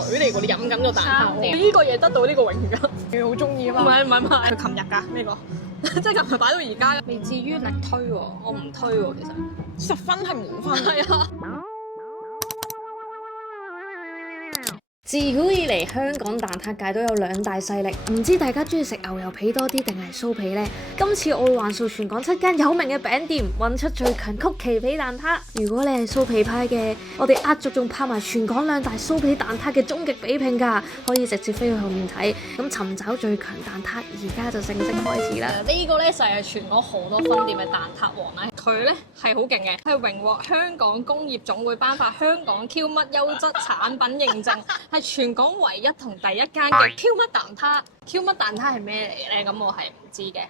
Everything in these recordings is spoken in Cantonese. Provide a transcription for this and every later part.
水嚟㗎，你飲緊個蛋撻。呢個嘢得到呢個榮譽㗎，你好中意啊嘛？唔係，佢琴日㗎呢個，即係琴日擺到而家，未至於力推喎，我唔推喎其實。10分係滿分。係啊。自古以嚟，香港蛋撻界都有兩大勢力，唔知大家中意食牛油皮多啲定係酥皮呢？今次我會橫掃全港7間有名嘅餅店，揾出最強曲奇皮蛋撻。如果你係酥皮派嘅，我哋壓軸仲拍埋全港2大酥皮蛋撻嘅終極比拼㗎，可以直接飛去後面睇。咁尋找最強蛋撻，而家就正式開始啦！呢個咧就係全港好多分店嘅蛋撻王啦。佢咧係好勁嘅，佢係榮獲香港工業總會頒發香港 Q 乜優質產品認證，係全港唯一同第一間嘅 Q 乜蛋撻。Q 乜蛋撻係咩嚟嘅咧？咁我係唔知嘅。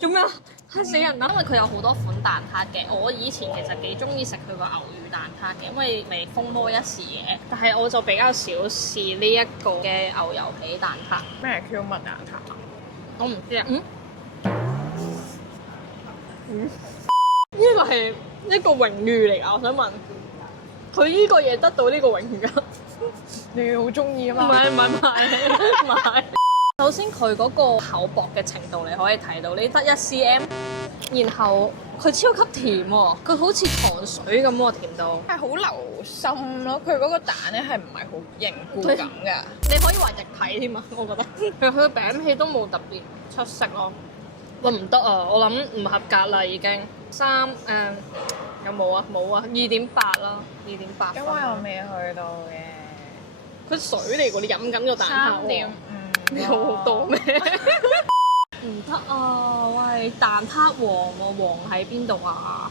做咩啊？嚇死人啦！因為佢有好多款蛋撻嘅，我以前其實幾中意食佢個牛乳蛋撻嘅，因為未風魔一時嘅。但係我就比較少試呢一個嘅牛油皮蛋撻。咩係 Q 乜蛋撻啊？我唔知啊。呢個係一個榮譽嚟㗎，我想問佢呢個嘢得到呢個榮譽㗎？你好中意啊嘛？唔係。首先佢嗰個厚薄嘅程度你可以睇到，你得1cm，然後佢超級甜喎，佢好似糖水咁喎，甜到係好流心咯，佢嗰個蛋咧係唔係好凝固感㗎？你可以話液體添啊，我覺得。其實佢個餅皮都冇特別出色咯。喂，唔得啊，我諗唔合格啦已經。有冇啊？冇啊，2.8啦，2.8。因為我未去到嘅。佢水嚟㗎，你飲緊個蛋撻。3.5。你好多咩？唔得啊！喂，蛋撻王喎，王喺邊度啊？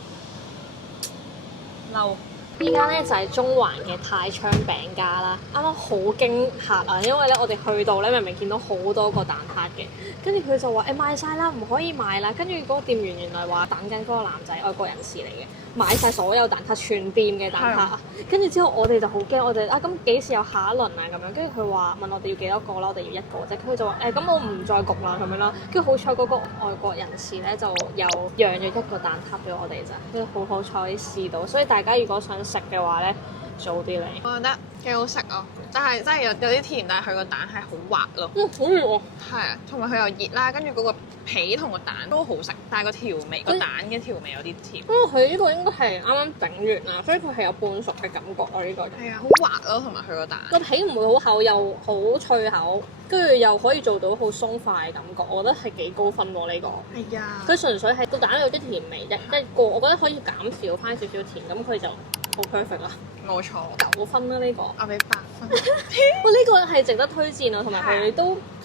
嬲！依家咧就係中環嘅泰昌餅家啦，啱啱好驚嚇啊！因為咧我哋去到咧明明見到好多個蛋撻嘅，跟住佢就話賣晒啦，唔可以賣啦。跟住嗰個店員原來話等緊嗰個男仔外國人士嚟嘅，買晒所有蛋撻全店嘅蛋撻啊！跟住之後我哋就好驚，我哋咁幾時有下一輪啊咁樣？跟住佢話問我哋要幾多個啦，我哋要1個啫。佢就話咁我唔再焗啦咁樣啦。跟住好彩嗰個外國人士咧就又讓咗1個蛋撻俾我哋咋，跟住好彩試到。所以大家如果想食嘅話咧，早啲嚟。我覺得幾好食啊，但係真係有啲甜，但係佢個蛋係好滑咯。好熱喎！係啊，同埋佢又熱啦，跟住嗰個皮同個蛋都好食，但係個調味個蛋嘅調味有啲甜。佢呢個應該係啱啱整完啦，所以佢係有半熟嘅感覺咯。呢個係啊，好滑咯，同埋佢個蛋個皮唔會好厚，又好脆口，跟住又可以做到好鬆快嘅感覺，我覺得係幾高分喎呢個。係啊，佢純粹係個蛋有啲甜味，一個我覺得可以減少翻少少甜，咁佢就好 perfect 啦。冇錯，9分啦呢個。我俾8分。喂，呢個係值得推薦啊，同埋佢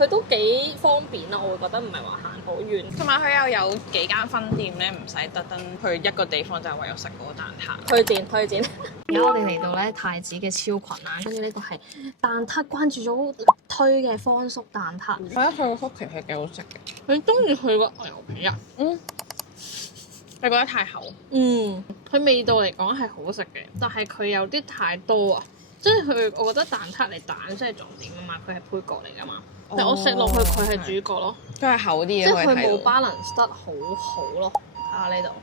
都幾方便啦，我會覺得唔係話行好遠。同埋佢又有幾間分店咧，唔使特登去一個地方就係為咗食嗰個蛋撻。推薦。而家我哋嚟到咧太子嘅超群啦，跟住呢個係蛋撻關注咗力推嘅方叔蛋撻。我覺得佢個曲奇係幾好食嘅。你中意佢個牛油皮啊？你覺得太厚？佢味道嚟講係好食嘅，但係佢有啲太多啊！即係佢，我覺得蛋撻嚟蛋先係重點啊嘛，佢係配角嚟噶嘛。但係我食落去佢係主角咯，佢係厚啲嘅，即係佢冇睇到 balance 得好好咯。睇下呢度。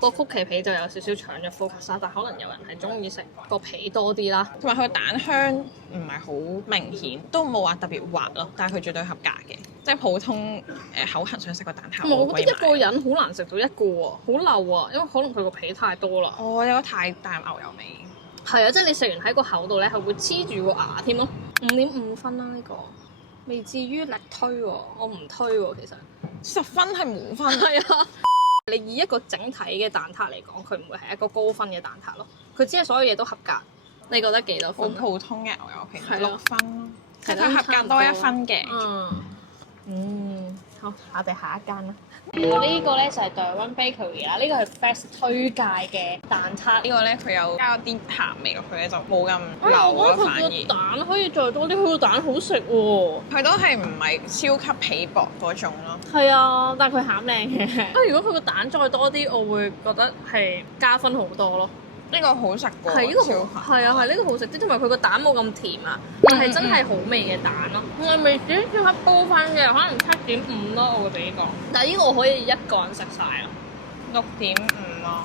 個曲奇皮就有少少搶咗 focus 啦，但可能有人係中意食個皮多啲啦。同埋佢蛋香唔係好明顯，都冇話特別滑咯，但係佢絕對合格嘅，即係普通口痕想食個蛋撻。我覺得一個人好難食到一個喎，好漏啊，因為可能佢個皮太多啦。有個太淡牛油味。係啊，即係你食完喺個口度咧，係會黐住個牙添咯。5.5分啦呢個，未至於力推喎，我唔推喎其實。10分係滿分。係啊。你以一個整體嘅蛋撻嚟講，佢唔會係一個高分嘅蛋撻咯。佢只係所有嘢都合格。你覺得幾多分？好普通嘅牛油皮係6分咯，其實合格多1分嘅。好，我哋下一間啦。呢個咧就係 The One Bakery 啦，呢個係 Best 推介嘅蛋撻。呢個咧佢有加啲鹹味落去咧，就冇咁我流咯，覺得反而。佢個蛋可以再多啲，佢個蛋好食喎。佢都係唔係超級皮薄嗰種咯。係啊，但係佢餡靚嘅。如果佢個蛋再多啲，我會覺得係加分好多咯。呢個好食過，係呢個好，係啊，係呢個好食啲，同埋佢個蛋冇咁甜啊，但係真係好味嘅蛋咯。我係未至於超級高分嘅，可能7.5咯，我會俾呢個。但係呢個我可以一個人食晒咯。 6.5咯。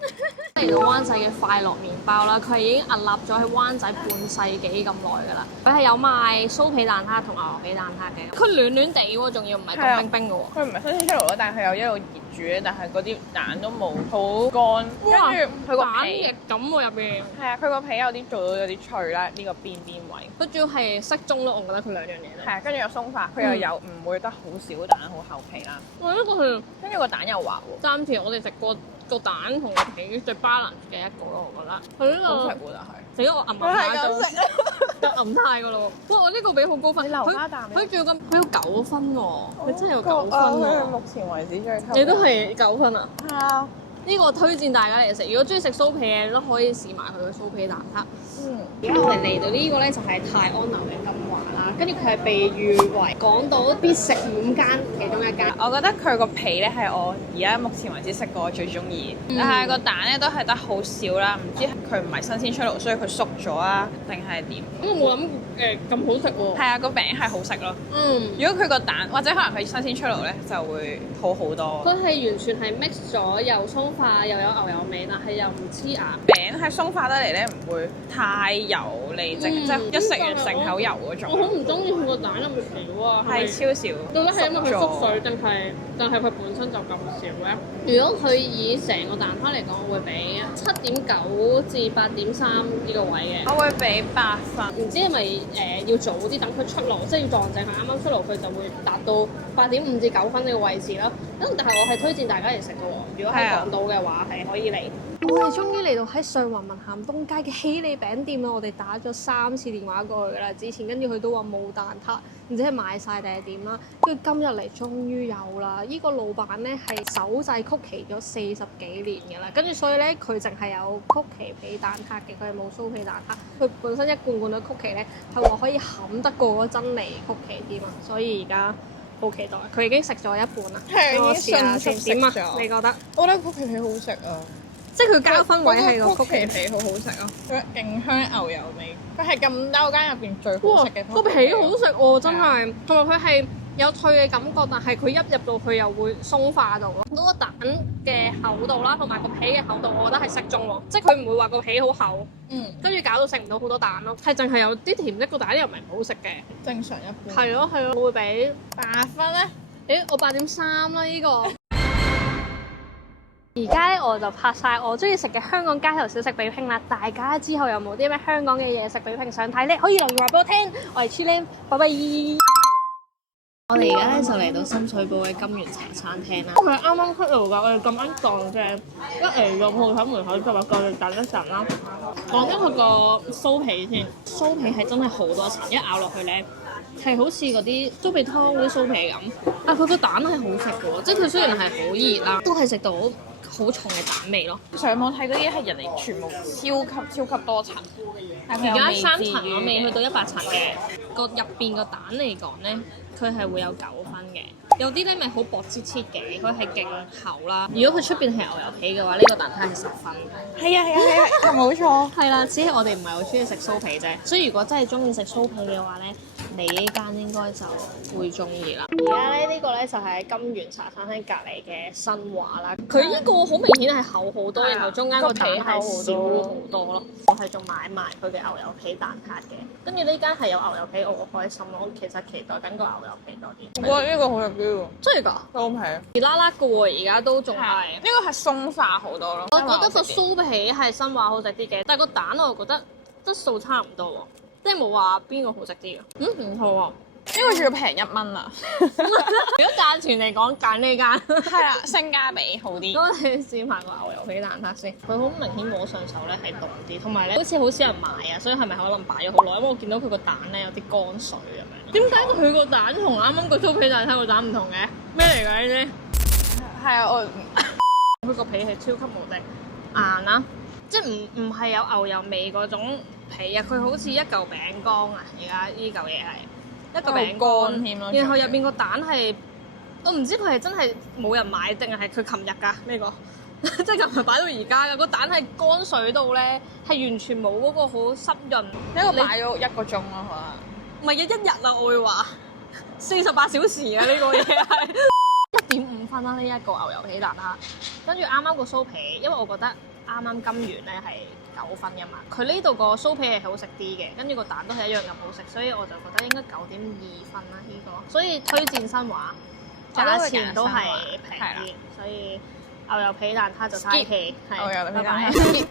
呢嚟到灣仔嘅快樂麵包啦，佢已經屹立咗喺灣仔半世紀咁耐㗎啦。佢係有賣酥皮蛋撻同牛油皮蛋撻嘅，佢暖暖地喎，仲要唔係凍冰冰嘅喎。佢唔係新鮮出爐咯，但係佢有一路熱煮咧，但係嗰啲蛋都冇好乾，跟住佢個蛋皮液咁喎入邊。係啊，佢個皮有啲做到有啲脆啦，呢個邊位。佢主要係適中咯，我覺得佢兩樣嘢都。係啊，跟住又鬆化，佢又有唔會得好少蛋好厚皮啦，我覺得佢跟住個蛋又滑喎，暫時我哋食過個蛋同個皮最 balance 嘅一個咯，我覺得。佢呢個好食喎，但係。死咗我揞太咗，揞太噶咯喎！哇，我呢個俾好高分，你留返啖佢仲有咁，佢有9分喎，佢真係有9分喎。目前為止最你都係9分啊？係啊。呢個推薦大家嚟食，如果中意食酥皮嘅都可以試埋佢嘅酥皮蛋撻。嗯。而家我哋嚟到呢個咧就係泰安樓嘅金華啦，跟住佢係被譽為港島必食5間其中一間。我覺得佢個皮咧係我而家目前為止食過最中意，但係個蛋咧都係得好少啦，唔知佢唔係新鮮出爐，所以佢縮咗啊，定係點？咁我冇諗咁好食喎。係啊，個餅係好食咯。嗯。如果佢個蛋或者可能佢新鮮出爐咧，就會好好多。佢係完全係 mix 咗又鬆化又有牛油味，但係又唔黐牙。餅係鬆化得嚟咧，唔會太油膩，即係一食完成口油嗰種。我好唔中意佢個蛋入面少啊，係超少。到底係因為佢縮水定係佢本身就咁少咧？如果佢以成個蛋撻嚟講，我會俾7.9至8.3呢個位嘅。我會俾8分。唔知係咪要早啲等佢出爐，即係要撞正佢啱啱出爐，佢就會達到8.5至9分呢個位置啦。咁但係我係推薦大家嚟食嘅喎。如果喺港島嘅話，係可以嚟。我哋終於嚟到喺上環文咸東街嘅希利餅店啦！我哋打咗3次電話過去㗎啦，之前跟住佢都話冇蛋撻，唔知係賣晒定係點啦。跟住今日嚟終於有啦！呢個老闆咧係手製曲奇咗40幾年㗎啦，跟住所以咧佢淨係有曲奇皮蛋撻嘅，佢係冇酥皮蛋撻。佢本身一罐罐嘅曲奇咧係話可以冚得過嗰珍妮曲奇添啊！所以而家好期待，佢已經食咗一半啦。係我試下迅速先點啊食咗？你覺得？我覺得曲奇皮好食啊！即係佢加分位係個曲奇皮好好食啊！佢勁香牛油味，佢係咁多間入邊最好食嘅。個皮好食喎，真係，同埋佢係有脆嘅感覺，但係佢一入到去又會鬆化到咯。嗰個蛋嘅厚度啦，同埋個皮嘅厚度，我覺得係適中喎，即係佢唔會話個皮好厚，跟住搞到食唔到好多蛋咯，係淨係有啲甜啫，個蛋又唔係唔好食嘅。正常一般。係咯，我會俾8分咧。我8.3啦呢個。而家咧我就拍晒我中意食嘅香港街頭小食比拼啦！大家之後有冇啲咩香港嘅嘢食比拼想睇咧？可以留言話俾我聽。我係 Chilam，拜拜。我哋而家咧就嚟到深水埗嘅金源茶餐廳啦。佢係啱啱出爐㗎，我哋咁啱撞正，一嚟到鋪頭門口就話過嚟等一陣啦。講緊佢個酥皮先，酥皮係真係好多層，一咬落去咧係好似嗰啲酥皮湯嗰啲酥皮咁。啊，佢個蛋係好食嘅喎，即係佢雖然係好熱啦，都係食到好重嘅蛋味咯。上網睇嗰啲係人哋全部超級多層，而家3層我未去到100層嘅，個入邊個蛋嚟講咧，佢係會有9分嘅。有啲咧咪好薄切切嘅，佢係勁厚啦。如果佢出邊係牛油皮嘅話，呢個蛋撻係10分。係啊，冇錯。係啦，只係我哋唔係好中意食酥皮啫。所以如果真係中意食酥皮嘅話咧，你呢間應該就會中意啦。而家咧呢個咧就係金源茶餐廳隔離嘅新華啦。佢呢個好明顯係厚好多，然後中間個蛋係少好多咯。我係仲買埋佢嘅牛油皮蛋撻嘅。跟住呢間係有牛油皮，我好開心咯。我其實期待緊個牛油皮多啲。哇！呢個好食啲喎，真係㗎，酥皮熱辣辣嘅喎，而家都仲係。呢個係鬆化好多咯。我覺得個酥皮係新華好食啲嘅，但係個蛋我覺得質素差唔多喎，即係冇話邊個好食啲嘅。唔錯喎。呢個仲要平1蚊啊！如果價錢嚟講，揀呢間係啦，性價比好啲。咁你試埋個牛油皮蛋撻先，佢好明顯摸上手咧係凍啲，同埋咧好似好少人買啊，所以係咪可能擺咗好耐？因為我見到佢個蛋咧有啲乾水咁樣。點解佢個蛋同啱啱個酥皮蛋撻個蛋唔同嘅？咩嚟㗎呢啲？係啊，佢個皮係超級無敵硬啦，即係唔係有牛油味嗰種皮啊，佢好似一嚿餅乾啊！而家呢嚿嘢係。一個餅乾添咯，然後入邊個蛋係，我唔知佢係真係冇人買定係佢琴日㗎呢個，即係琴日擺到而家㗎，個蛋係乾水到咧，係完全冇嗰個好濕潤。呢個擺咗1個鐘咯，可能。唔係一日啦，我會話48小時啊！呢個嘢係1.5分啦，呢一個牛油皮蛋撻。跟住啱啱個酥皮，因為我覺得啱啱金源咧係9分㗎嘛。佢呢度個酥皮係好食啲嘅，跟住個蛋都係一樣咁好食，所以我就覺得應該9.2分啦呢個。所以推薦新華，價錢都係平啲，所以牛油皮蛋撻就嘥氣，牛油皮蛋拜拜。撻。